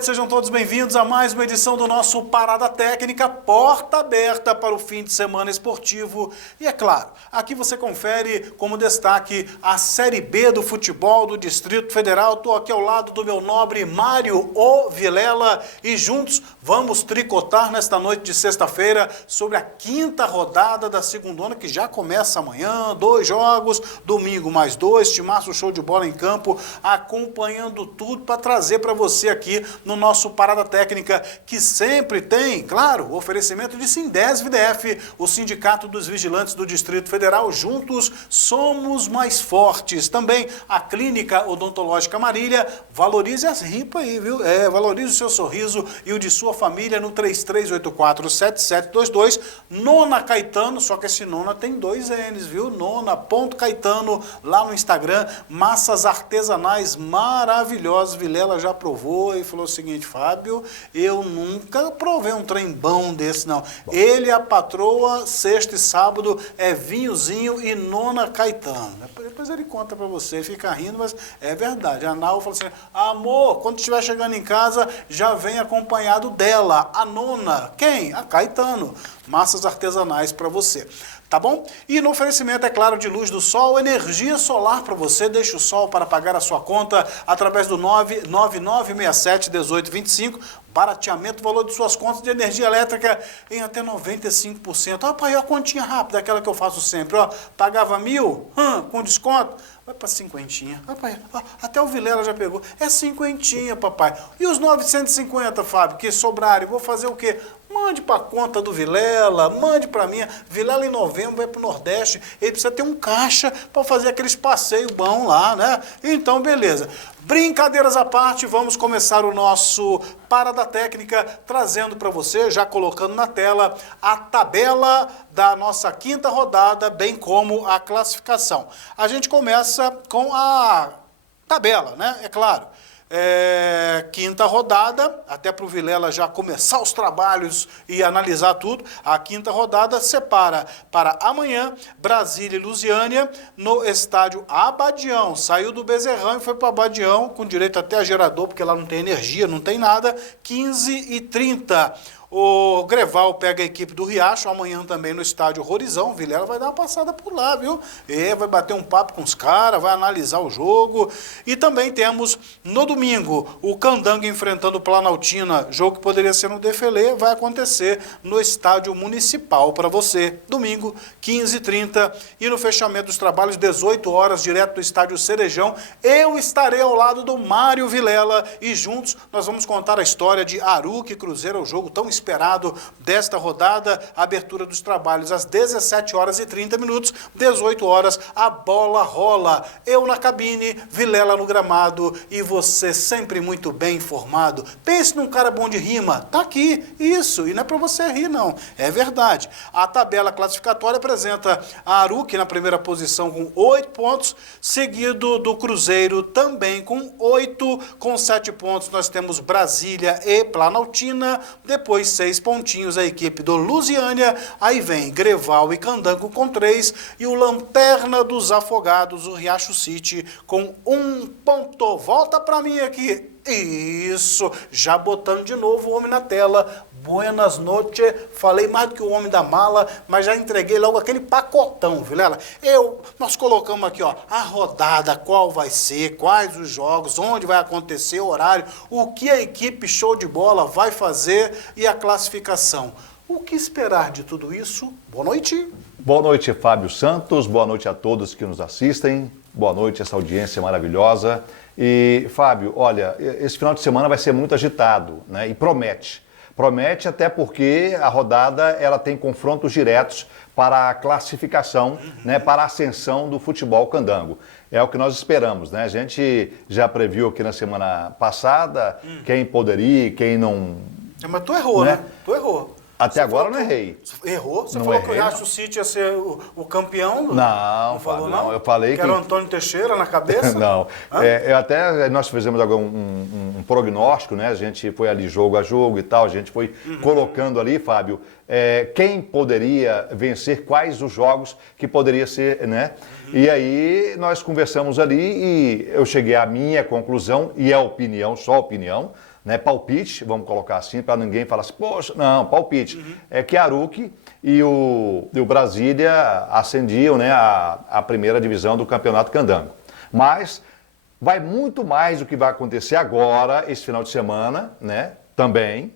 noite, sejam todos bem-vindos a mais uma edição do nosso Parada Técnica, porta aberta para o fim de semana esportivo. E é claro, aqui você confere como destaque a Série B do futebol do Distrito Federal. Estou aqui ao lado do meu nobre Mário O. Vilela e juntos vamos tricotar nesta noite de sexta-feira sobre a quinta rodada da segundona, que já começa amanhã, 2 jogos, domingo mais 2, timaço show de bola em campo, acompanhando tudo para trazer para você aqui no nosso Parada Técnica, que sempre tem, claro, o oferecimento de Sindesv-DF, o Sindicato dos Vigilantes do Distrito Federal. Juntos somos mais fortes. Também a Clínica Odontológica Marília. Valorize as ripas aí, viu? Valorize o seu sorriso e o de sua família no 3384-7722. Nona Caetano, só que esse Nona tem 2 N's, viu? Nona.Caetano, lá no Instagram. Massas artesanais maravilhosas. Vilela já provou e falou o seguinte: Fábio, eu nunca provei um trem bom desse, não. Ele e a patroa, sexta e sábado, é vinhozinho e Nona Caetano. Depois ele conta pra você, fica rindo, mas é verdade. A Nau falou assim: amor, quando estiver chegando em casa, já vem acompanhado dela, a Nona. Quem? A Caetano. Massas artesanais pra você. Tá bom? E no oferecimento, é claro, de Luz do Sol, energia solar para você. Deixa o sol para pagar a sua conta através do 99967-1825. Barateamento, valor de suas contas de energia elétrica em até 95%. Ó, pai, ó, a continha rápida, aquela que eu faço sempre, ó. Pagava 1.000, com desconto, vai para 50. Ó, pai, ó, até o Vilela já pegou. É 50, papai. E os 950, Fábio, que sobrarem, vou fazer o quê? Mande para a conta do Vilela, mande para mim. Vilela em novembro vai para o Nordeste, ele precisa ter um caixa para fazer aqueles passeios bons lá, né? Então, beleza. Brincadeiras à parte, vamos começar o nosso Parada Técnica, trazendo para você, já colocando na tela, a tabela da nossa quinta rodada, bem como a classificação. A gente começa com a tabela, né? É claro. Quinta rodada, até para o Vilela já começar os trabalhos e analisar tudo. A quinta rodada separa para amanhã Brasília e Lusiânia no estádio Abadião. Saiu do Bezerrão e foi para Abadião, com direito até a gerador, porque lá não tem energia, não tem nada. 15h30. O Greval pega a equipe do Riacho, amanhã também no estádio Rorizão. O Vilela vai dar uma passada por lá, viu? Vai bater um papo com os caras, vai analisar o jogo. E também temos, no domingo, o Candango enfrentando o Planaltina, jogo que poderia ser no Defelê, vai acontecer no estádio municipal para você. Domingo, 15h30. E no fechamento dos trabalhos, 18 horas, direto do estádio Cerejão, eu estarei ao lado do Mário Vilela e juntos nós vamos contar a história de Aruca e Cruzeiro, o jogo tão esperado desta rodada. A abertura dos trabalhos às 17h30, 18 horas, a bola rola. Eu na cabine, Vilela no gramado e você sempre muito bem informado. Pense num cara bom de rima, tá aqui, isso, e não é para você rir não, é verdade. A tabela classificatória apresenta a Aruca na primeira posição com 8 pontos, seguido do Cruzeiro também com 8, com 7 pontos nós temos Brasília e Planaltina, depois 6 pontinhos a equipe do Lusiânia, aí vem Greval e Candango com 3 e o Lanterna dos Afogados, o Riacho City, com 1 ponto. Volta pra mim aqui. Isso, já botando de novo o homem na tela. Buenas noches, falei mais do que o homem da mala, mas já entreguei logo aquele pacotão, Vilela. Nós colocamos aqui, ó, a rodada, qual vai ser, quais os jogos, onde vai acontecer, o horário, o que a equipe show de bola vai fazer e a classificação. O que esperar de tudo isso? Boa noite. Boa noite, Fábio Santos, boa noite a todos que nos assistem, boa noite essa audiência maravilhosa. E, Fábio, olha, esse final de semana vai ser muito agitado, né, e promete. Promete até porque a rodada ela tem confrontos diretos para a classificação, né, para a ascensão do futebol candango. É o que nós esperamos, né? A gente já previu aqui na semana passada quem poderia e quem não... Mas tu errou, né? Tu errou. Até agora eu não errei. Errou? Você não falou errei, que o Riacho City ia ser o campeão? Não, falou, Fábio, não? Eu falei que era o Antônio Teixeira na cabeça? Não. Nós fizemos agora um prognóstico, né? A gente foi ali jogo a jogo e tal, a gente foi colocando ali, Fábio, quem poderia vencer, quais os jogos que poderia ser, né? E aí nós conversamos ali e eu cheguei à minha conclusão, e é opinião, só opinião, né, palpite, vamos colocar assim, para ninguém falar assim, poxa, não, palpite. É que Aruque e o Brasília ascendiam, né, a primeira divisão do Campeonato Candango. Mas vai muito mais do que vai acontecer agora, esse final de semana, né, também,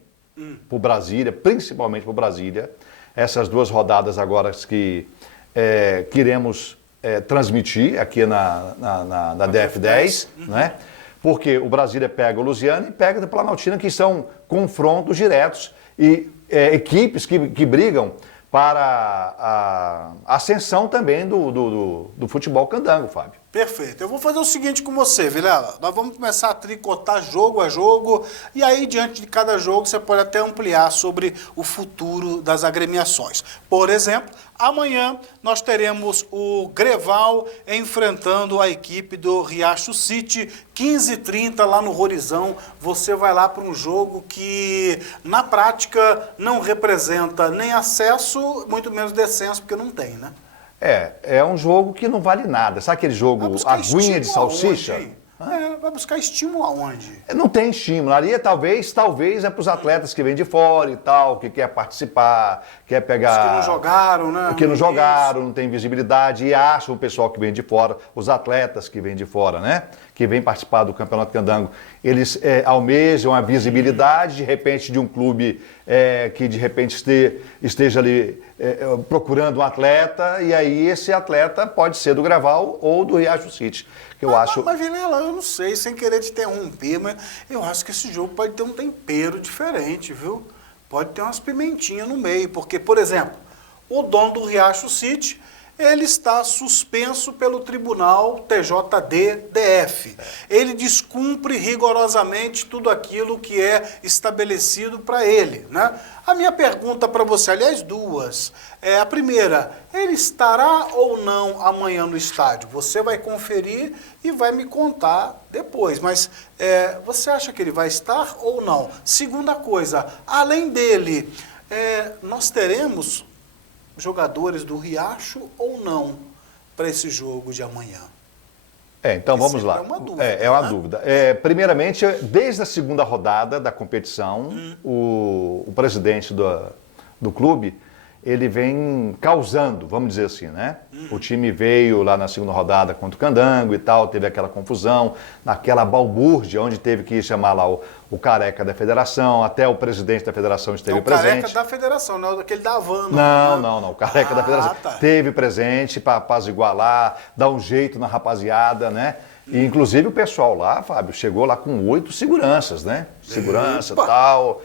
para o Brasília, principalmente para o Brasília. Essas duas rodadas agora que queremos transmitir aqui na DF10, né? Porque o Brasília pega o Lusiana e pega o Planaltina, que são confrontos diretos e equipes que brigam para a ascensão também do futebol candango, Fábio. Perfeito. Eu vou fazer o seguinte com você, Vilela. Nós vamos começar a tricotar jogo a jogo e aí, diante de cada jogo, você pode até ampliar sobre o futuro das agremiações. Por exemplo, amanhã nós teremos o Greval enfrentando a equipe do Riacho City, 15h30 lá no Horizão. Você vai lá para um jogo que, na prática, não representa nem acesso, muito menos descenso, porque não tem, né? É um jogo que não vale nada. Sabe aquele jogo aguinha de salsicha? Vai buscar estímulo aonde? Não tem estímulo. Ali talvez é para os atletas que vêm de fora e tal, que quer participar, quer pegar... Os que não jogaram, né? Que não jogaram, não tem visibilidade e acham o pessoal que vem de fora, os atletas que vêm de fora, né? Que vêm participar do Campeonato Candango. Eles almejam a visibilidade, de repente, de um clube que de repente esteja ali procurando um atleta, e aí esse atleta pode ser do Greval ou do Riacho City. Que eu acho... Mas, Vilela, eu não sei, sem querer te interromper, mas eu acho que esse jogo pode ter um tempero diferente, viu? Pode ter umas pimentinhas no meio, porque, por exemplo, o dono do Riacho City, ele está suspenso pelo Tribunal TJD-DF. Ele descumpre rigorosamente tudo aquilo que é estabelecido para ele, né? A minha pergunta para você, aliás, duas. A primeira, ele estará ou não amanhã no estádio? Você vai conferir e vai me contar depois, mas você acha que ele vai estar ou não? Segunda coisa, além dele, nós teremos jogadores do Riacho ou não para esse jogo de amanhã? Então vamos lá. É uma dúvida. É uma dúvida. Primeiramente, desde a segunda rodada da competição, o presidente do clube, ele vem causando, vamos dizer assim, né? O time veio lá na segunda rodada contra o Candango e tal, teve aquela confusão, naquela balbúrdia, onde teve que chamar lá o careca da federação, até o presidente da federação esteve presente. O careca da federação, não é daquele da Havana. Não, o careca da federação teve presente para apaziguar lá, dar um jeito na rapaziada, né? E, inclusive o pessoal lá, Fábio, chegou lá com 8 seguranças, né? Segurança e tal...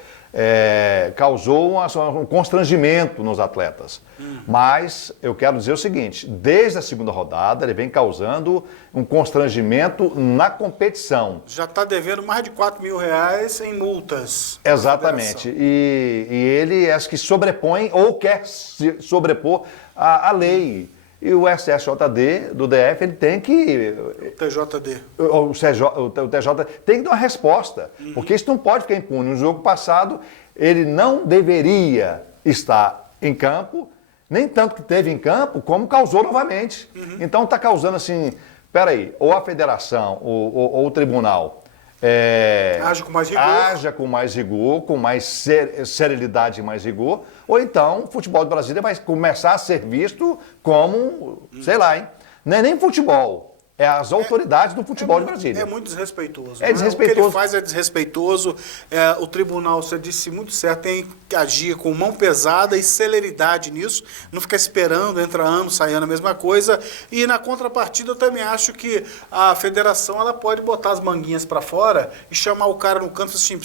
causou um constrangimento nos atletas. Mas eu quero dizer o seguinte, desde a segunda rodada ele vem causando um constrangimento na competição. Já está devendo mais de R$4.000 em multas. Exatamente. E ele acho que sobrepõe ou quer se sobrepor à lei. E o SSJD do DF, ele tem que... O TJ tem que dar uma resposta, porque isso não pode ficar impune. No jogo passado, ele não deveria estar em campo, nem tanto que teve em campo, como causou novamente. Então está causando assim, peraí, ou a federação ou o tribunal... Age com mais rigor. Haja com mais rigor, com mais serenidade e mais rigor, ou então o futebol de Brasília vai começar a ser visto como, sei lá, hein? Não é nem futebol, é as autoridades do futebol de Brasília. É muito desrespeitoso. É desrespeitoso. O que ele faz é desrespeitoso. O tribunal, você disse muito certo, tem que agir com mão pesada e celeridade nisso, não ficar esperando, entra ano, sai ano, a mesma coisa. E na contrapartida, eu também acho que a federação ela pode botar as manguinhas para fora e chamar o cara no canto assim,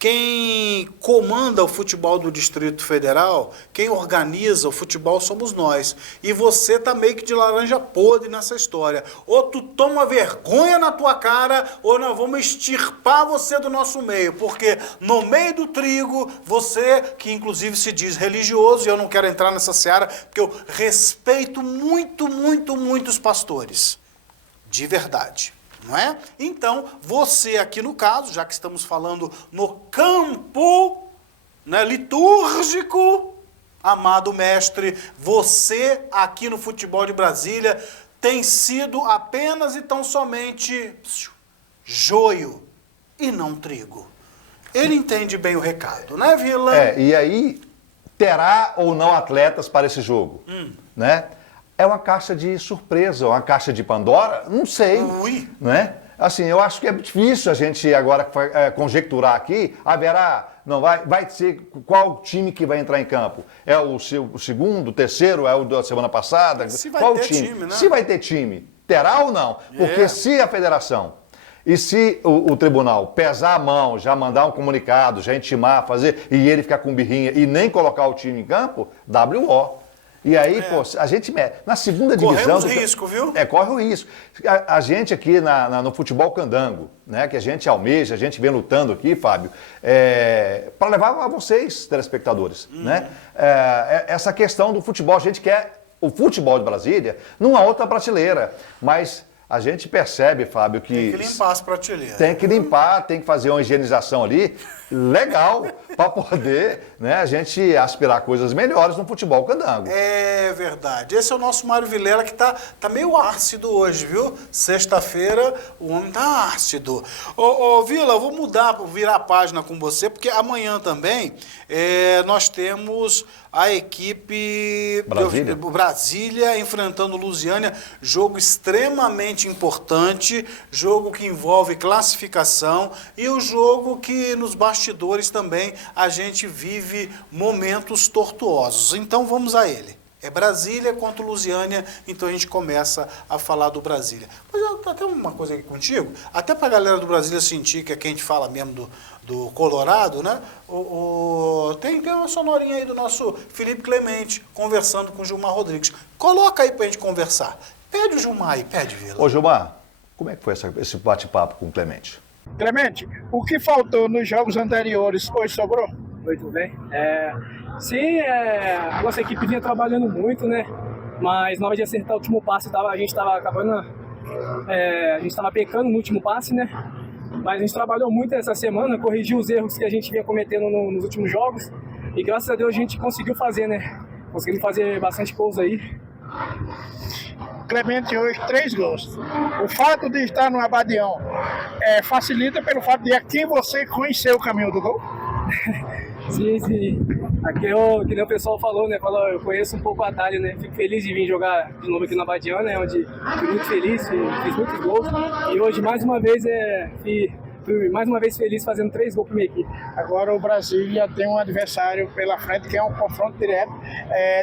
quem comanda o futebol do Distrito Federal, quem organiza o futebol somos nós. E você tá meio que de laranja podre nessa história. Ou tu toma vergonha na tua cara, ou nós vamos extirpar você do nosso meio. Porque no meio do trigo, você, que inclusive se diz religioso, e eu não quero entrar nessa seara, porque eu respeito muito, muito, muito os pastores. De verdade. Não é? Então, você aqui no caso, já que estamos falando no campo, né, litúrgico, amado mestre, você aqui no futebol de Brasília tem sido apenas e tão somente joio e não trigo. Ele entende bem o recado, né, Vila? E aí terá ou não atletas para esse jogo, né? É uma caixa de surpresa, uma caixa de Pandora? Não sei, Ui. né? Assim, eu acho que é difícil a gente agora conjecturar aqui, não vai ser qual time que vai entrar em campo? É o segundo, o terceiro, é o da semana passada? Se vai qual ter time? time, né? Se vai ter time, terá ou não? Porque se a federação e se o tribunal pesar a mão, já mandar um comunicado, já intimar, fazer, e ele ficar com birrinha e nem colocar o time em campo, WO. E aí, pô, a gente, na segunda divisão... Corremos risco, viu? Corre o risco. A gente aqui no futebol candango, né, que a gente almeja, a gente vem lutando aqui, Fábio, para levar a vocês, telespectadores, né? Essa questão do futebol, a gente quer o futebol de Brasília numa outra prateleira, mas a gente percebe, Fábio, que... Tem que limpar as prateleiras. Tem que limpar, tem que fazer uma higienização ali, legal, para poder, né, a gente aspirar coisas melhores no futebol candango. É verdade. Esse é o nosso Mário Vilela, que tá meio ácido hoje, viu? Sexta-feira, o homem tá ácido. Ô, Vila, eu vou virar a página com você, porque amanhã também nós temos a equipe Brasília enfrentando Lusiânia, jogo extremamente importante, jogo que envolve classificação e o jogo que nos bastidores também a gente vive momentos tortuosos. Então vamos a ele. É Brasília contra Lusiânia, então a gente começa a falar do Brasília. Mas até uma coisa aqui contigo, até pra galera do Brasília sentir que é quem a gente fala mesmo do Colorado, né? Tem uma sonorinha aí do nosso Felipe Clemente conversando com o Gilmar Rodrigues. Coloca aí pra gente conversar. Pede o Gilmar aí, pede, Vila. Ô Gilmar, como é que foi esse bate-papo com o Clemente? Clemente, o que faltou nos jogos anteriores hoje sobrou? Oi, tudo bem? Sim, a nossa equipe vinha trabalhando muito, né? Mas na hora de acertar o último passe, a gente estava acabando, a gente estava pecando no último passe, né? Mas a gente trabalhou muito essa semana, corrigiu os erros que a gente vinha cometendo nos últimos jogos e graças a Deus a gente conseguiu fazer, né? Conseguimos fazer bastante gols aí. Clemente hoje 3 gols. O fato de estar no Abadião facilita pelo fato de aqui você conhecer o caminho do gol? Sim. Aqui que nem o pessoal falou, né? Eu conheço um pouco o atalho, né? Fico feliz de vir jogar de novo aqui na Abadião, né? Onde fui muito feliz, fiz muitos gols. E hoje, mais uma vez, fui mais uma vez feliz fazendo 3 gols para minha equipe. Agora o Brasília tem um adversário pela frente que é um confronto direto,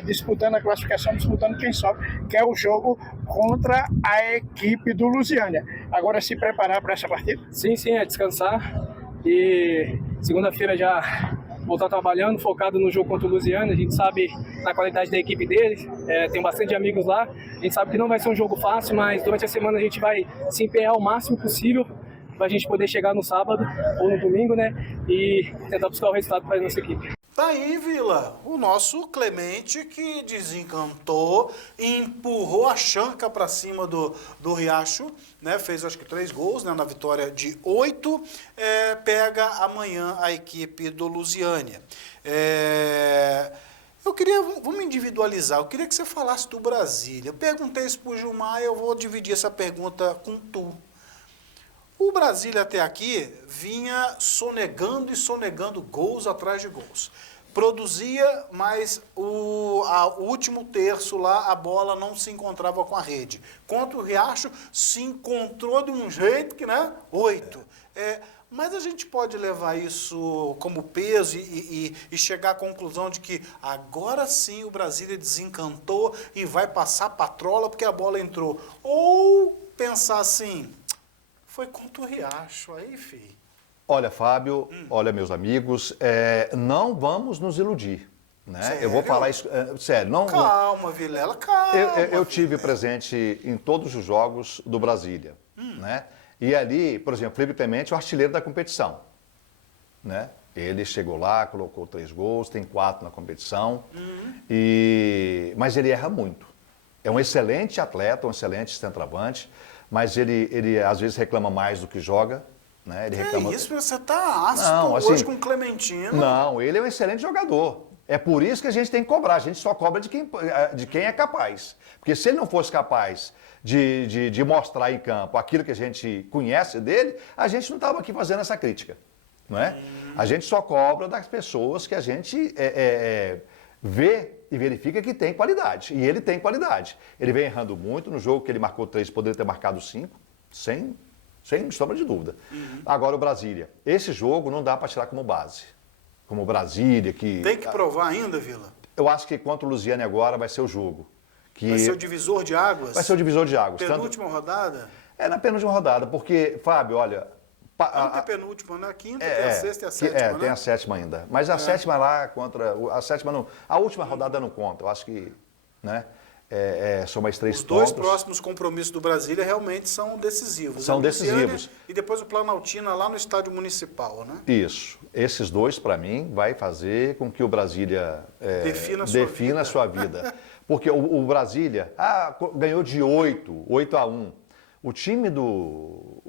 disputando a classificação, disputando quem sobe, que é o jogo contra a equipe do Lusiânia. Agora se preparar para essa partida? Sim, é descansar. E segunda-feira já voltar trabalhando, focado no jogo contra o Lusiânia. A gente sabe na qualidade da equipe deles, tem bastante amigos lá. A gente sabe que não vai ser um jogo fácil, mas durante a semana a gente vai se empenhar o máximo possível para a gente poder chegar no sábado ou no domingo, né? E tentar buscar o resultado para a nossa equipe. Tá aí, Vila, o nosso Clemente que desencantou e empurrou a chanca para cima do Riacho, né? Fez acho que 3 gols, né? Na vitória de 8, pega amanhã a equipe do Lusiânia. Vamos individualizar, eu queria que você falasse do Brasília. Eu perguntei isso pro Gilmar e eu vou dividir essa pergunta com tu. O Brasília até aqui vinha sonegando gols atrás de gols. Produzia, mas o último terço lá, a bola não se encontrava com a rede. Contra o Riacho, se encontrou de um jeito que, né? 8. Mas a gente pode levar isso como peso e chegar à conclusão de que agora sim o Brasília desencantou e vai passar patrola porque a bola entrou. Ou pensar assim... Foi contra o Riacho, aí, filho. Olha, Fábio, olha, meus amigos, não vamos nos iludir, né? Sério? Eu vou falar isso, sério. Calma, Vilela, calma. Eu tive presente em todos os jogos do Brasília, né? E ali, por exemplo, Felipe Clemente é o artilheiro da competição, né? Ele chegou lá, colocou 3 gols, tem 4 na competição, mas ele erra muito. É um excelente atleta, um excelente centroavante, mas ele às vezes reclama mais do que joga, né? Ele reclama... isso, você tá ácido Não, assim, hoje com o Clementino. Não, ele é um excelente jogador. É por isso que a gente tem que cobrar. A gente só cobra de quem é capaz. Porque se ele não fosse capaz de mostrar em campo aquilo que a gente conhece dele, a gente não estava aqui fazendo essa crítica. não é? A gente só cobra das pessoas que a gente vê e verifica que tem qualidade. E ele tem qualidade. Ele vem errando muito. No jogo que ele marcou 3, poderia ter marcado 5, sem sombra de dúvida. Agora o Brasília. Esse jogo não dá para tirar como base. Como o Brasília, que... Tem que provar ainda, Vila? Eu acho que contra o Lusiane agora vai ser o jogo. Vai ser o divisor de águas? Vai ser o divisor de águas. Penúltima rodada? É na penúltima rodada, porque, Fábio, olha... Não tem penúltima, né? A quinta, tem a sexta e a sétima, né? Tem a sétima ainda. Mas a sétima lá contra... A sétima não... A última rodada não conta. Eu acho que, né? São mais 3 pontos. Os 2 próximos compromissos do Brasília realmente são decisivos. São decisivos. E depois o Planaltina lá no estádio municipal, né? Isso. Esses 2, para mim, vai fazer com que o Brasília defina a sua vida. Porque o Brasília ganhou de 8-1. O time do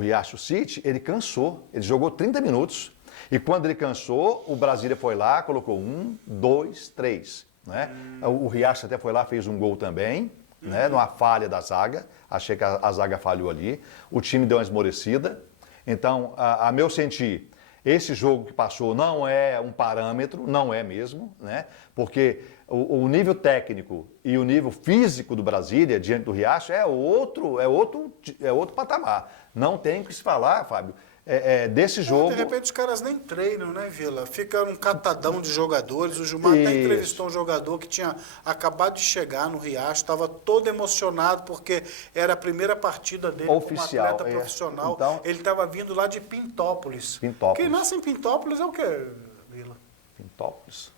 Riacho City, ele cansou. Ele jogou 30 minutos. E quando ele cansou, o Brasília foi lá, colocou 1, 2, 3. Né? O Riacho até foi lá, fez um gol também, né? Numa falha da zaga. Achei que a zaga falhou ali. O time deu uma esmorecida. Então, a meu sentir, esse jogo que passou não é um parâmetro, não é mesmo, né? Porque o nível técnico e o nível físico do Brasília diante do Riacho é outro patamar. Não tem o que se falar, Fábio, desse jogo. De repente os caras nem treinam, né, Vila? Fica um catadão de jogadores. O Gilmar até entrevistou um jogador que tinha acabado de chegar no Riacho, estava todo emocionado porque era a primeira partida dele oficial, como atleta profissional. Então, ele estava vindo lá de Pintópolis. Quem nasce em Pintópolis é o quê, Vila? Pintópolis.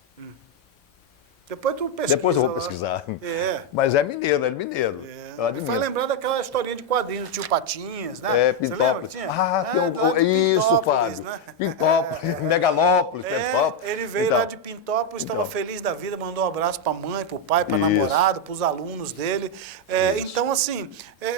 Depois tu pesquisa. Depois eu vou pesquisar. Mas é mineiro. Vai lembrar daquela historinha de quadrinhos do Tio Patinhas, né? Pintópolis. Isso, Fábio. Né? Pintópolis, Megalópolis, Pintópolis. Ele veio lá de Pintópolis, estava feliz da vida, mandou um abraço para a mãe, para o pai, para a namorada, para os alunos dele. Então, assim,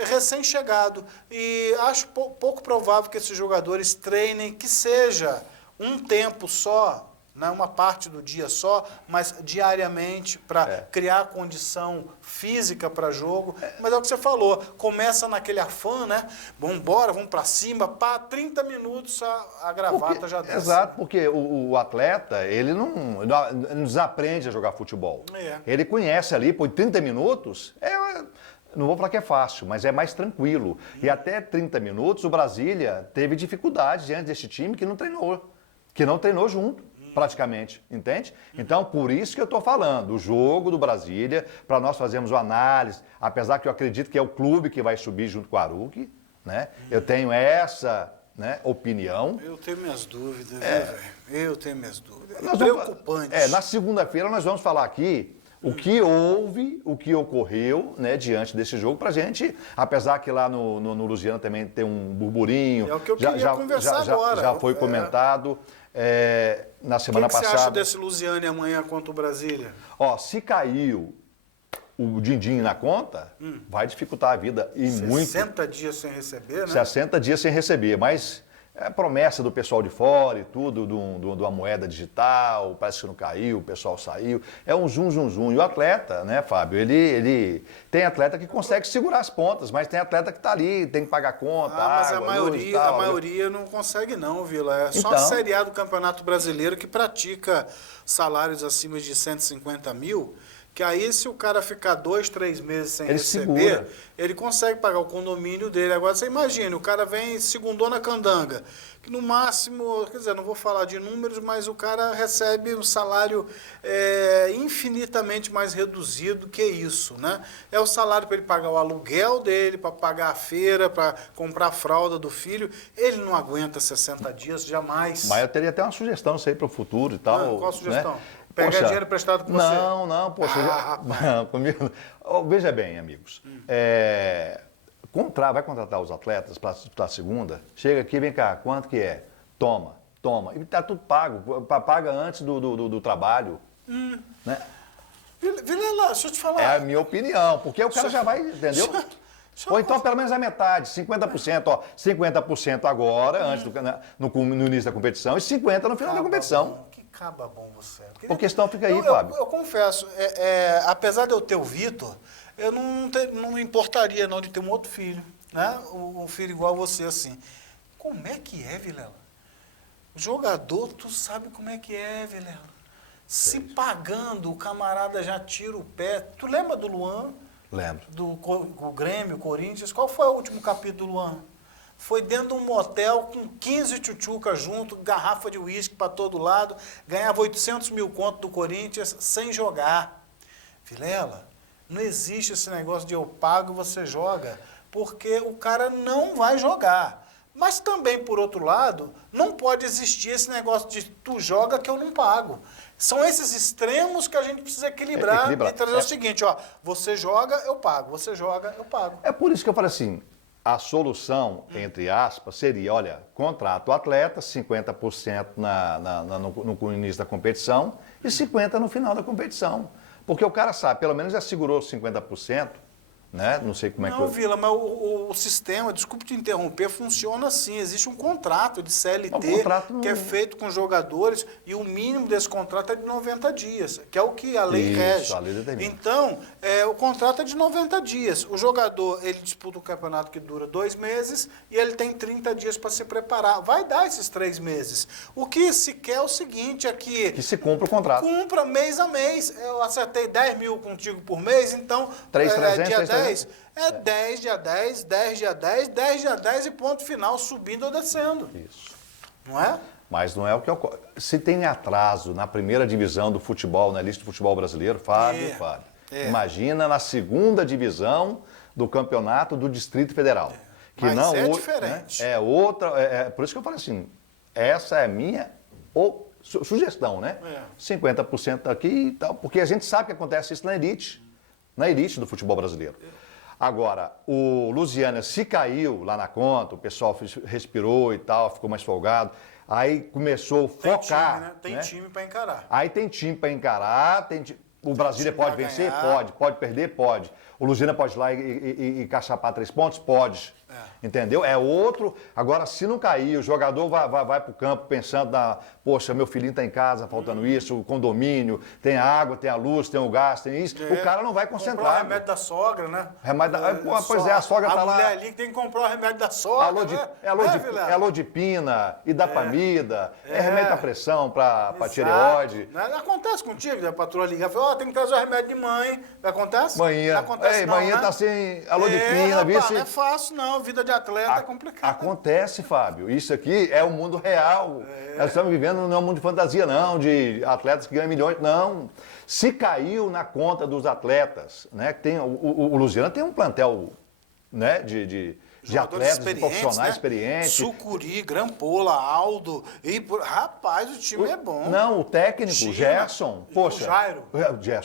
recém-chegado. E acho pouco provável que esses jogadores treinem, que seja um tempo só, não uma parte do dia só, mas diariamente para criar condição física para jogo. Mas é o que você falou, começa naquele afã, né? Vamos embora, vamos para cima, 30 minutos a gravata já desce. Exato, porque o atleta, ele não desaprende a jogar futebol. Ele conhece ali, por 30 minutos, não vou falar que é fácil, mas é mais tranquilo. E até 30 minutos o Brasília teve dificuldade diante desse time que não treinou junto. Praticamente, entende? Então, por isso que eu estou falando, o jogo do Brasília, para nós fazermos uma análise, apesar que eu acredito que é o clube que vai subir junto com o Aruque, né? Eu tenho essa opinião. Eu tenho minhas dúvidas, velho? Eu tenho minhas dúvidas. Preocupante. Na segunda-feira nós vamos falar aqui o que houve, o que ocorreu, né, diante desse jogo, pra gente, apesar que lá no Lusiana também tem um burburinho. É o que eu queria conversar agora. Já foi comentado na semana passada. O que você acha desse Lusiana amanhã contra o Brasília? Se caiu o din-din na conta, vai dificultar a vida e 60 dias sem receber, né? 60 dias sem receber, mas é promessa do pessoal de fora e tudo, de uma moeda digital, parece que não caiu, o pessoal saiu. É um zum. E o atleta, né, Fábio, ele tem atleta que consegue segurar as pontas, mas tem atleta que está ali, tem que pagar conta, mas água, a maioria não consegue não, Vila. É só a Série A do Campeonato Brasileiro que pratica salários acima de 150 mil, que aí se o cara ficar 2, 3 meses sem receber, ele consegue pagar o condomínio dele. Agora você imagina, o cara vem segundona candanga, que no máximo, quer dizer, não vou falar de números, mas o cara recebe um salário infinitamente mais reduzido que isso, né? É o salário para ele pagar o aluguel dele, para pagar a feira, para comprar a fralda do filho. Ele não aguenta 60 dias, jamais. Mas eu teria até uma sugestão isso aí para o futuro e tal. Qual a sugestão? Né? Pegar dinheiro emprestado com você? Não, poxa. Comigo. Veja bem, amigos. Vai contratar os atletas para a segunda, chega aqui, vem cá, quanto que é? Toma. E tá tudo pago. Paga antes do trabalho. Né? Vilela, deixa eu te falar. É a minha opinião, porque o cara já vai, entendeu? Ou então pelo menos a metade, 50%, 50% agora, antes no início da competição, e 50% no final da competição. Acaba bom você. A questão fica aí, Fábio. Eu confesso, apesar de eu ter o Vitor, eu não me importaria não de ter um outro filho, né? Um filho igual a você, assim. Como é que é, Vilela? Jogador, tu sabe como é que é, Vilela. Se pagando, o camarada já tira o pé. Tu lembra do Luan? Lembro. Do Grêmio, Corinthians. Qual foi o último capítulo do Luan? Foi dentro de um motel com 15 tchutchucas junto, garrafa de uísque para todo lado, ganhava 800 mil conto do Corinthians sem jogar. Vilela, não existe esse negócio de eu pago e você joga, porque o cara não vai jogar. Mas também, por outro lado, não pode existir esse negócio de tu joga que eu não pago. São esses extremos que a gente precisa equilibrar. E trazer o seguinte, ó, você joga, eu pago, você joga, eu pago. É por isso que eu falei assim, a solução, entre aspas, seria, olha, contrata o atleta, 50% no início da competição e 50% no final da competição. Porque o cara sabe, pelo menos já segurou 50%, né? Não sei como é que... Não, Vila, mas o sistema, desculpe te interromper, funciona assim. Existe um contrato de CLT que é feito com jogadores e o mínimo desse contrato é de 90 dias, que é o que a lei rege. A lei determina. Então, o contrato é de 90 dias. O jogador, ele disputa um campeonato que dura 2 meses e ele tem 30 dias para se preparar. Vai dar esses 3 meses. O que se quer é o seguinte, é que se cumpra o contrato. Cumpra mês a mês. Eu acertei 10 mil contigo por mês, então... 3.300, é 10 dia 10, 10 dia 10, 10 dia 10 e ponto final, subindo ou descendo. Isso. Não é? Mas não é o que ocorre. Se tem atraso na primeira divisão do futebol, na lista do futebol brasileiro, Fábio, imagina na segunda divisão do campeonato do Distrito Federal. Que mas não, é diferente. É outra, por isso que eu falei assim, essa é a minha sugestão, né? 50% aqui e tal, porque a gente sabe que acontece isso na elite do futebol brasileiro. Agora, o Lusiânia se caiu lá na conta, o pessoal respirou e tal, ficou mais folgado, aí começou a focar. Time, né? Tem time para encarar. Aí tem time para encarar, o Brasília pode vencer? Pode perder? Pode. O Lusiânia pode ir lá e cachapar 3 pontos? Pode. Entendeu? É outro. Agora, se não cair, o jogador vai para o campo pensando poxa, meu filhinho está em casa, faltando isso, o condomínio, tem a água, tem a luz, tem o gás, tem isso. O cara não vai concentrar. Comprar o remédio da sogra, né? Pois é, a sogra está lá. A mulher ali que tem que comprar o remédio da sogra, É alodipina, idapamida, é remédio para pressão, para tireoide. Acontece contigo, a patroa liga e fala, tem que trazer o remédio de mãe. Acontece? Manhã. Manhã está sem alodipina, rapaz, não é fácil não, vida de atleta é complicada. Acontece, Fábio. Isso aqui é o mundo real. Nós estamos vivendo, não é um mundo de fantasia, não, de atletas que ganham milhões, não. Se caiu na conta dos atletas, né? O Lusiânia tem um plantel, né, de atletas, de profissionais experientes. Sucuri, Grampola, Aldo. Rapaz, o time é bom. Não, o técnico, Gerson. Poxa.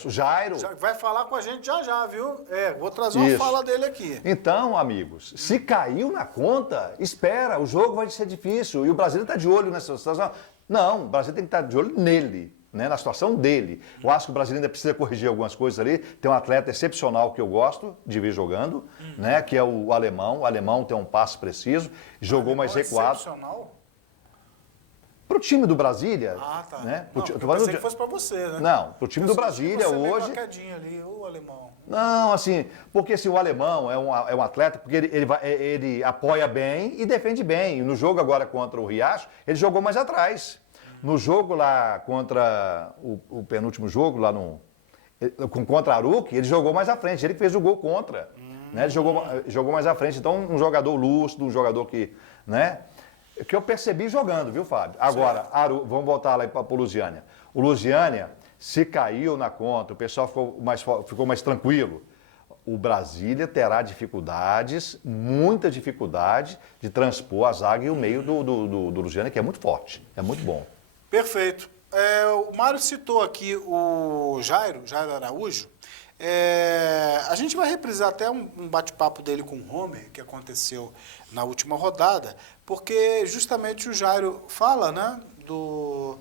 O Jairo. Vai falar com a gente já, viu? Vou trazer uma fala dele aqui. Então, amigos, se caiu na conta, espera, o jogo vai ser difícil. E o Brasil está de olho nessa situação. Não, o Brasil tem que estar de olho nele. Né, na situação dele. Eu acho que o Brasil ainda precisa corrigir algumas coisas ali. Tem um atleta excepcional que eu gosto de ver jogando, né, que é o alemão. O alemão tem um passe preciso, jogou mais recuado. Excepcional? Para o time do Brasília. Tá. Né, eu pensei que fosse para você, né? Não, para o time do Brasília hoje. Ali, o alemão. Não, assim, porque assim, o alemão é um atleta, porque ele apoia bem e defende bem. E no jogo agora contra o Riacho, ele jogou mais atrás. No jogo lá contra o penúltimo jogo, lá contra a Aruc, ele jogou mais à frente, ele que fez o gol contra. Né? Ele jogou mais à frente. Então, um jogador lúcido, um jogador que eu percebi jogando, viu, Fábio? Agora, vamos voltar lá para o Lusiânia. O Lusiânia se caiu na conta, o pessoal ficou mais tranquilo. O Brasília terá dificuldades, muita dificuldade, de transpor a zaga e o meio do Lusiânia, que é muito forte, é muito bom. Perfeito. O Mário citou aqui o Jairo Araújo. A gente vai reprisar até um bate-papo dele com o Homer, que aconteceu na última rodada, porque justamente o Jairo fala, né, do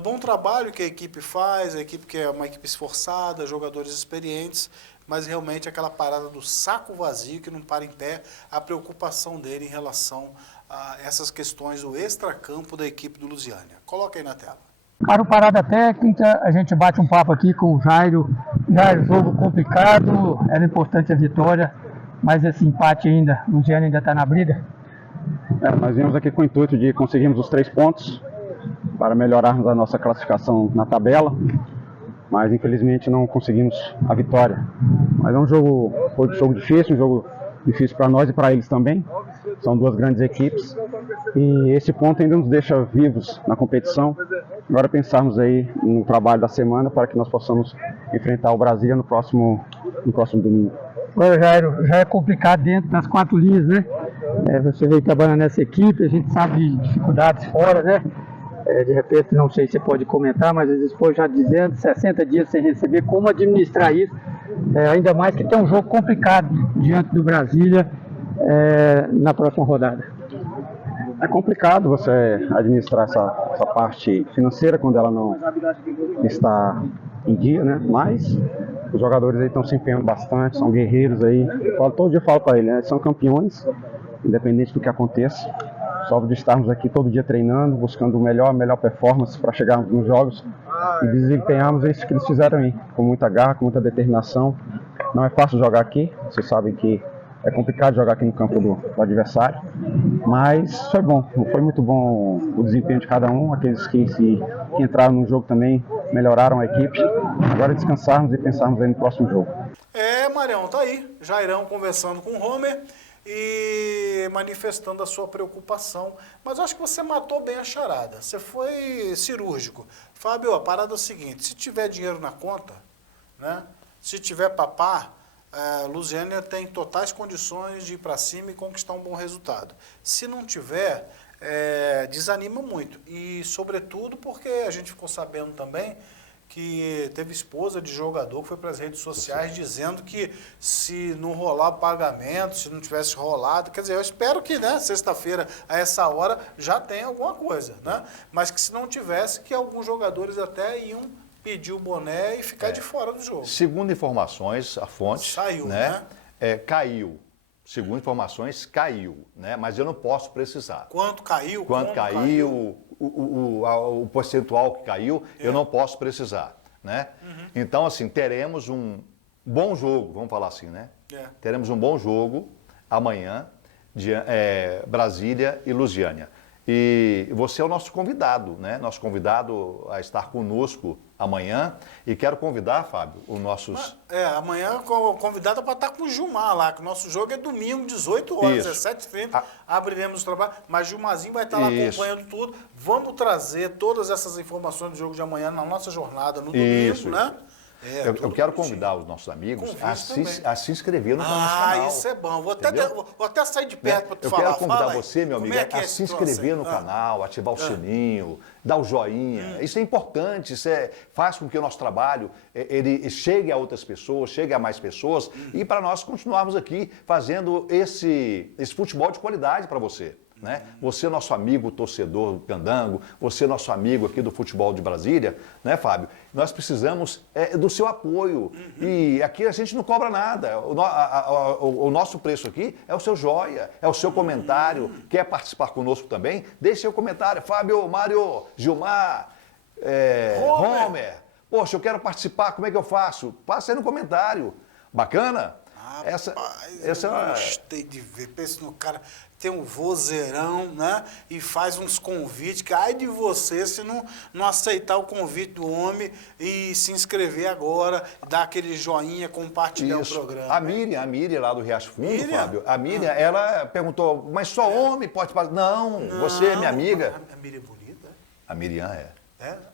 bom trabalho que a equipe faz, a equipe que é uma equipe esforçada, jogadores experientes, mas realmente aquela parada do saco vazio que não para em pé, a preocupação dele em relação a essas questões do extracampo da equipe do Lusiânia. Coloca aí na tela. Para o Parada Técnica, a gente bate um papo aqui com o Jairo. Jairo, jogo complicado, era importante a vitória, mas esse empate ainda, o Lusiânia ainda está na briga. Nós viemos aqui com o intuito de conseguirmos os 3 pontos para melhorarmos a nossa classificação na tabela, mas infelizmente não conseguimos a vitória. Mas foi um jogo difícil para nós e para eles também. São 2 grandes equipes e esse ponto ainda nos deixa vivos na competição. Agora pensarmos aí no trabalho da semana para que nós possamos enfrentar o Brasília no próximo domingo. Agora, Jairo, já é complicado dentro das 4 linhas, né? Você veio trabalhando nessa equipe, a gente sabe de dificuldades fora, né? De repente, não sei se você pode comentar, mas às vezes foi já dizendo, 60 dias sem receber, como administrar isso, ainda mais que tem um jogo complicado diante do Brasília na próxima rodada. É complicado você administrar essa parte financeira quando ela não está em dia, né? Mas os jogadores aí estão se empenhando bastante, são guerreiros aí. Todo dia eu falo para eles, né? São campeões, independente do que aconteça. Só de estarmos aqui todo dia treinando, buscando a melhor performance para chegarmos nos jogos e desempenharmos isso que eles fizeram aí, com muita garra, com muita determinação. Não é fácil jogar aqui, vocês sabem que é complicado jogar aqui no campo do adversário, mas foi bom, foi muito bom o desempenho de cada um, aqueles que entraram no jogo também melhoraram a equipe. Agora descansarmos e pensarmos aí no próximo jogo. Marião, tá aí, Jairão conversando com o Homer e manifestando a sua preocupação, mas eu acho que você matou bem a charada, você foi cirúrgico. Fábio, a parada é o seguinte, se tiver dinheiro na conta, né, se tiver papá, Lusiânia tem totais condições de ir para cima e conquistar um bom resultado. Se não tiver, desanima muito. E, sobretudo, porque a gente ficou sabendo também que teve esposa de jogador que foi para as redes sociais dizendo que se não rolar pagamento, se não tivesse rolado, quer dizer, eu espero que, né, sexta-feira, a essa hora, já tenha alguma coisa, né? Mas que se não tivesse, que alguns jogadores até iam pedir o boné e ficar de fora do jogo. Segundo informações, a fonte... Saiu, né? Caiu. Segundo informações, caiu, né? Mas eu não posso precisar. Quanto caiu? Quanto caiu, o percentual que caiu, eu não posso precisar, né? Então, assim, teremos um bom jogo, vamos falar assim, né? Teremos um bom jogo amanhã, de Brasília e Lusiânia. E você é o nosso convidado, né? Nosso convidado a estar conosco amanhã. E quero convidar, Fábio, os nossos... amanhã o convidado é para estar com o Gilmar lá, que o nosso jogo é domingo, 18 horas, 17h30, abriremos o trabalho. Mas Gilmarzinho vai estar lá acompanhando tudo. Vamos trazer todas essas informações do jogo de amanhã na nossa jornada no domingo, né? Eu quero convidar os nossos amigos a se inscrever no nosso canal. Isso é bom. Vou até sair de perto para tu falar. Eu quero convidar você, meu amigo, a se inscrever no canal, ativar o sininho, dar o joinha. Isso é importante, faz com que o nosso trabalho ele chegue a outras pessoas, chegue a mais pessoas e para nós continuarmos aqui fazendo esse futebol de qualidade para você. Né? Você é nosso amigo torcedor do Candango, você é nosso amigo aqui do futebol de Brasília, né, Fábio? Nós precisamos do seu apoio e aqui a gente não cobra nada, o nosso preço aqui é o seu joia, é o seu comentário. Quer participar conosco também? Deixe seu comentário, Fábio, Mário, Gilmar, Homer, poxa, eu quero participar, como é que eu faço? Passa aí no comentário, bacana? Eu gostei de ver, pensa no cara, tem um vozeirão, né, e faz uns convites, que ai de você se não aceitar o convite do homem e se inscrever agora, dar aquele joinha, compartilhar o programa. A Miriam lá do Riacho Fundo, Fábio, a Miriam, ela perguntou, mas só homem pode participar? Não, você é minha amiga. A Miriam é bonita? A Miriam é.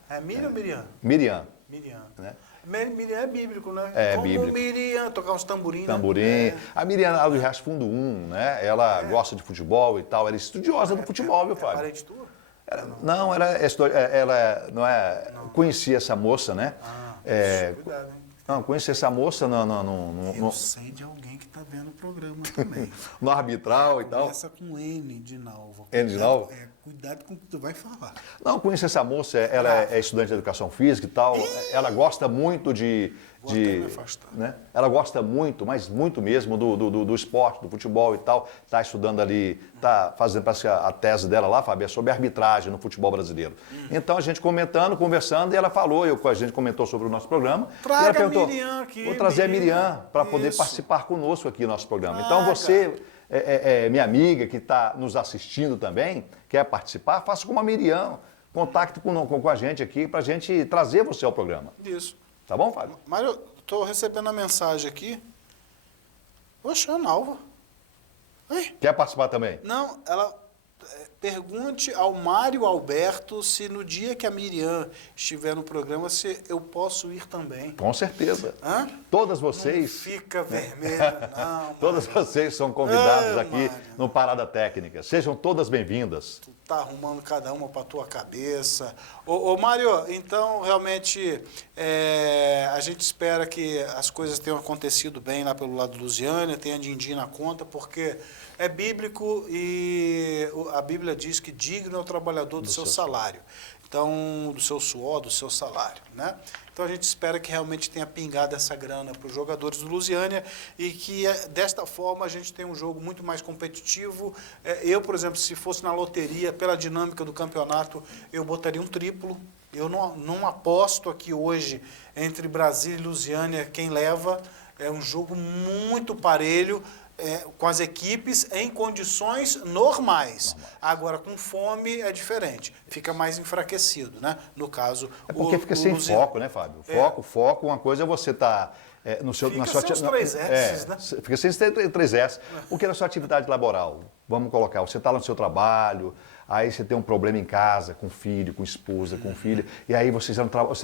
É Miriam ou Miriam? Miriam. Miriam. Né? Miriam é bíblico, né? É como bíblico. Miriam, tocar uns tamborim. A Miriam lá do Riacho Fundo 1, né? Ela gosta de futebol e tal, ela é estudiosa do futebol, viu, Fábio? Parente tua? Não, ela não é... Conheci essa moça, né? Cuidado, hein? Não, conheci essa moça Eu sei de alguém que está vendo o programa também. no arbitral e tal. Começa com N de Nalva. N de Nalva? Cuidado com o que tu vai falar. Não, conheci essa moça, ela é estudante de educação física e tal. Ela gosta muito Vou até me afastar. né? Ela gosta muito, mas muito mesmo do esporte, do futebol e tal. Está estudando ali, está fazendo, parece que a tese dela lá, Fábio, é sobre arbitragem no futebol brasileiro. Então a gente comentando, conversando, e ela falou, a gente comentou sobre o nosso programa. Traga e ela perguntou, a Miriam aqui. vou trazer a Miriam para poder participar conosco aqui no nosso programa. Então você minha amiga que está nos assistindo também, quer participar, faça como a Miriam. Contacte com a gente aqui para a gente trazer você ao programa. Isso. Tá bom, Fábio? Mário, estou recebendo a mensagem aqui. Oxe, a Nalva. Ei, Quer participar também? não, ela pergunte ao Mário Alberto se no dia que a Miriam estiver no programa, se eu posso ir também. Com certeza. Hã? Todas Não vocês, fica vermelho, não. todas vocês são convidadas É, aqui Mário. no Parada Técnica. Sejam todas bem-vindas. Tu tá arrumando cada uma para tua cabeça. Ô Mário, então realmente a gente espera que as coisas tenham acontecido bem lá pelo lado do Lusiânia, tenha din-din na conta, porque é bíblico e a Bíblia diz que digno é o trabalhador do seu salário. Então, do seu suor, do seu salário, né? Então a gente espera que realmente tenha pingado essa grana para os jogadores do Lusiânia e que desta forma a gente tenha um jogo muito mais competitivo. Eu, por exemplo, se fosse na loteria, pela dinâmica do campeonato, eu botaria um triplo. Eu não aposto aqui hoje entre Brasília e Lusiânia quem leva. É um jogo muito parelho. Com as equipes em condições normais. Agora, com fome é diferente. Fica mais enfraquecido, né? No caso, É porque fica sem Lusiânia. foco, né, Fábio? Foco, uma coisa é você estar no seu... Fica na sua sem os ati- 3 S's, né? Fica sem os 3 S. O que é a sua atividade laboral? Vamos colocar, você está no seu trabalho, aí você tem um problema em casa, com filho, com esposa, com filha, e aí você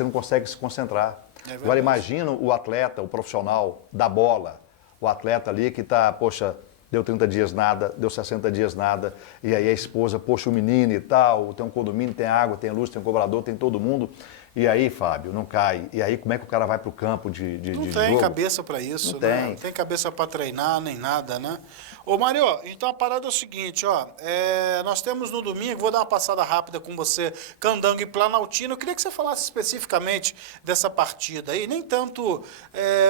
não consegue se concentrar. verdade. Agora, imagina o atleta, o profissional da bola, o atleta ali que está, poxa, deu 30 dias nada, deu 60 dias nada, e aí a esposa, poxa, o menino e tal, tem um condomínio, tem água, tem luz, tem cobrador, tem todo mundo, e aí, Fábio, não cai. E aí como é que o cara vai para o campo de Não de tem jogo? cabeça para isso, Não né? tem. Não tem cabeça para treinar, nem nada, né? Ô, Mário, então a parada é o seguinte, ó. Nós temos no domingo, vou dar uma passada rápida com você, Candango e Planaltina. Eu queria que você falasse especificamente dessa partida aí, nem tanto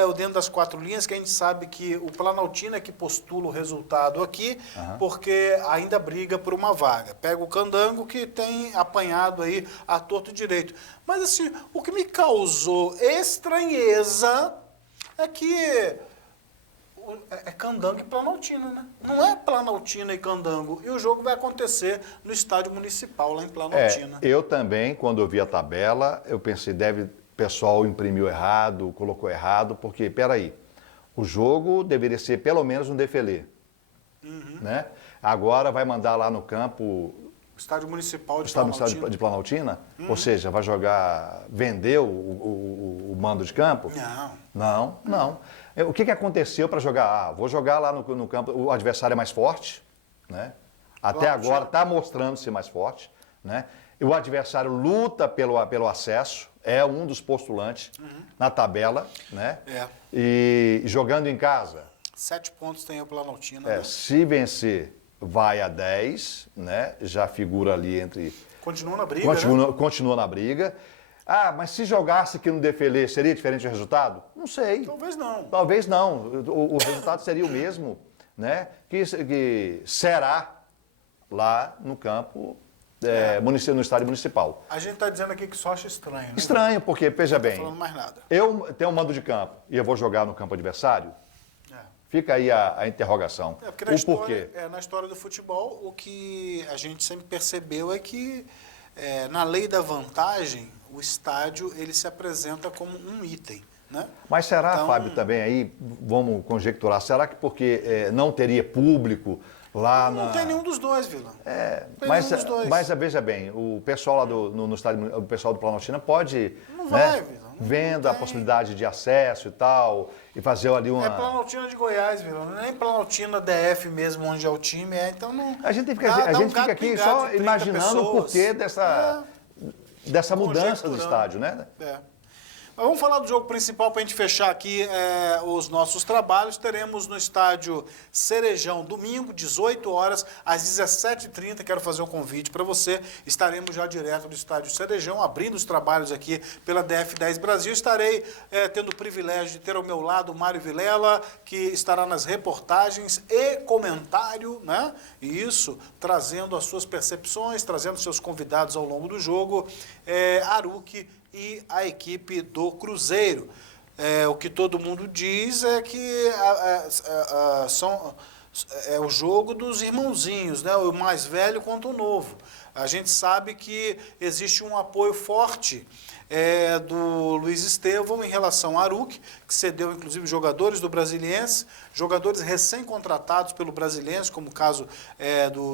o dentro das 4 linhas, que a gente sabe que o Planaltina é que postula o resultado aqui, porque ainda briga por uma vaga. Pega o Candango, que tem apanhado aí a torto e direito. Mas assim, o que me causou estranheza é que é Candango e Planaltina, né? Não é Planaltina e Candango. E o jogo vai acontecer no estádio municipal, lá em Planaltina. Eu também, quando eu vi a tabela, eu pensei, o pessoal imprimiu errado, colocou errado, porque, peraí, o jogo deveria ser pelo menos um defilê, né? Agora vai mandar lá no campo... Estádio municipal de Está Planaltina. no estádio de Planaltina? Ou seja, vai jogar, vender o mando de campo? Não. O que aconteceu para jogar? Vou jogar lá no campo, o adversário é mais forte, né? Até agora está mostrando-se mais forte, né? E o adversário luta pelo acesso, é um dos postulantes na tabela, né? E jogando em casa. 7 pontos tem o Planaltina. Né? Se vencer, vai a 10, né? Já figura ali entre... Continua na briga, né? Continua na briga. Ah, mas se jogasse aqui no defilê, seria diferente o resultado? Não sei. Talvez não. Talvez não. O resultado seria o mesmo, né? Que será lá no campo, no estádio municipal. A gente está dizendo aqui que só acha estranho, né? Estranho, porque, veja Não bem, tô falando mais nada. eu tenho um mando de campo e eu vou jogar no campo adversário, fica aí a interrogação. Porque o porquê? na história do futebol, o que a gente sempre percebeu é que, na lei da vantagem, o estádio ele se apresenta como um item. Né? Mas será, Então, Fábio, também aí, vamos conjecturar, será que porque não teria público lá não tem nenhum dos dois, Vila. Tem mas, nenhum dos dois. mas veja bem, o pessoal lá no estádio, o pessoal do Planaltina pode, Não né, vai, Vila. Não vendo a tem. possibilidade de acesso e tal, e fazer ali uma... É Planaltina de Goiás, Vila. Não é nem Planaltina DF mesmo, onde é o time. Então não... A gente fica aqui só imaginando o porquê dessa mudança do estádio, né? Mas vamos falar do jogo principal para a gente fechar aqui os nossos trabalhos. Teremos no estádio Cerejão, domingo, 18 horas, às 17h30. Quero fazer um convite para você. Estaremos já direto do estádio Cerejão, abrindo os trabalhos aqui pela DF10 Brasil. Estarei tendo o privilégio de ter ao meu lado o Mário Vilela, que estará nas reportagens e comentário, né? E isso, trazendo as suas percepções, trazendo seus convidados ao longo do jogo. Aruque e a equipe do Cruzeiro. O que todo mundo diz é que é o jogo dos irmãozinhos, né? O mais velho contra o novo. A gente sabe que existe um apoio forte do Luiz Estevão em relação ao Aruc, que cedeu inclusive jogadores do Brasiliense, jogadores recém-contratados pelo Brasiliense, como o caso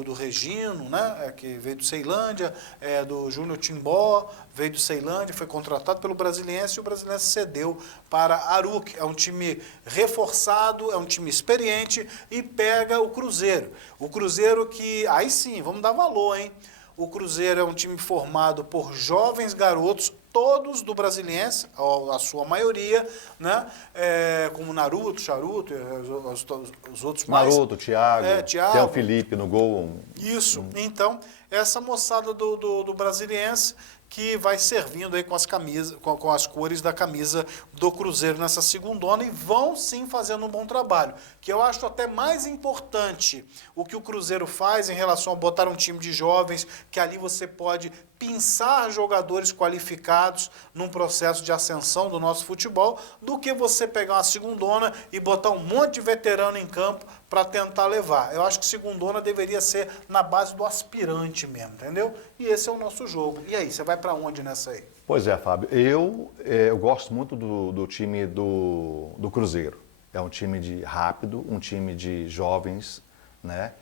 do Regino, né? Que veio do Ceilândia, do Júnior Timbó, veio do Ceilândia, foi contratado pelo Brasiliense e o Brasiliense cedeu para Aruc. É um time reforçado, é um time experiente e pega o Cruzeiro. O Cruzeiro que, aí sim, vamos dar valor, hein? O Cruzeiro é um time formado por jovens garotos, todos do Brasiliense, a sua maioria, né? Como Naruto, Charuto, os outros mais. Maroto, Thiago, tem o Felipe no gol. Isso, então, essa moçada do Brasiliense que vai servindo aí com as camisas, com as cores da camisa do Cruzeiro nessa segundona e vão sim fazendo um bom trabalho. Que eu acho até mais importante o que o Cruzeiro faz em relação a botar um time de jovens, que ali você pode pensar jogadores qualificados num processo de ascensão do nosso futebol, do que você pegar uma segundona e botar um monte de veterano em campo para tentar levar. Eu acho que segundona deveria ser na base do aspirante mesmo, entendeu? E esse é o nosso jogo. E aí, você vai para onde nessa aí? Pois é, Fábio. Eu gosto muito do time do Cruzeiro. É um time de rápido, um time de jovens, né?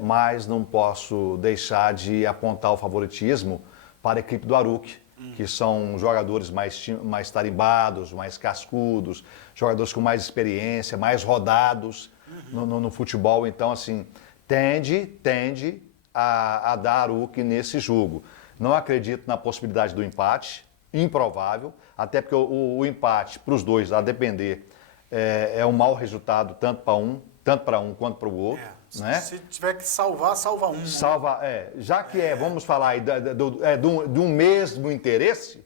Mas não posso deixar de apontar o favoritismo para a equipe do Aruc, que são jogadores mais tarimbados, mais cascudos, jogadores com mais experiência, mais rodados no futebol. Então, assim, tende a dar Aruc nesse jogo. Não acredito na possibilidade do empate, improvável, até porque o empate, para os dois, a depender, é um mau resultado tanto para um quanto para o outro. Né? Se tiver que salva um. Já que vamos falar aí do mesmo interesse,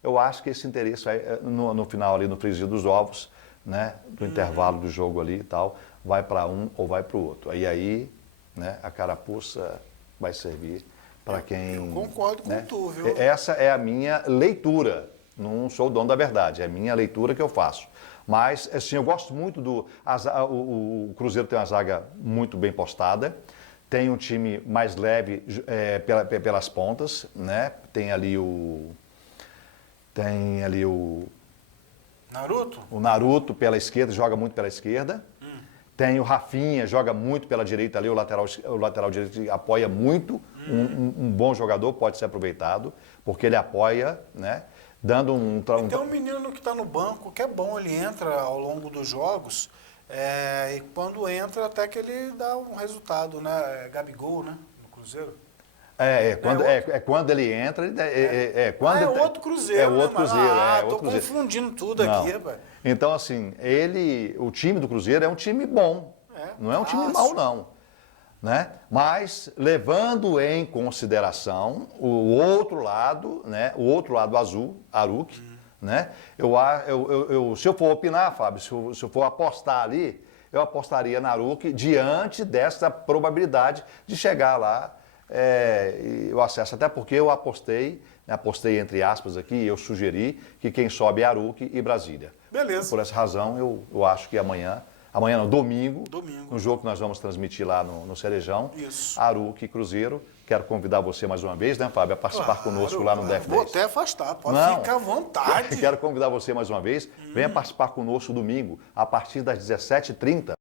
eu acho que esse interesse vai, no final ali, no frigir dos ovos, né, do intervalo do jogo ali e tal, vai para um ou vai para o outro. Aí, né, a carapuça vai servir para quem... Eu concordo com tu, viu? Essa é a minha leitura, não sou o dono da verdade, é a minha leitura que eu faço. Mas, assim, eu gosto muito o Cruzeiro tem uma zaga muito bem postada, tem um time mais leve pelas pontas, né? Tem ali o Naruto? O Naruto pela esquerda, joga muito pela esquerda. Tem o Rafinha, joga muito pela direita ali, o lateral direito apoia muito. Um bom jogador, pode ser aproveitado, porque ele apoia, né? Dando Tem um menino que está no banco, que é bom, ele entra ao longo dos jogos, e quando entra até que ele dá um resultado, né? Gabigol, né? No Cruzeiro. Quando ele entra, outro Cruzeiro, é outro Cruzeiro. Tô confundindo tudo aqui, rapaz. Então, assim, o time do Cruzeiro é um time bom, não é um time mau, não. Né? Mas levando em consideração o outro lado, né? O outro lado azul, Aruc, né? Se eu for opinar, Fábio, se eu for apostar ali, eu apostaria na Aruc diante dessa probabilidade de chegar lá o acesso. Até porque eu apostei entre aspas aqui, eu sugeri que quem sobe é Aruc e Brasília. Beleza. Por essa razão, eu acho que amanhã não, domingo, no jogo que nós vamos transmitir lá no Cerejão, Aruc e Cruzeiro. Quero convidar você mais uma vez, né, Fábio, a participar conosco lá no DF10. Vou até afastar, pode ficar à vontade. Quero convidar você mais uma vez, venha participar conosco domingo, a partir das 17h30,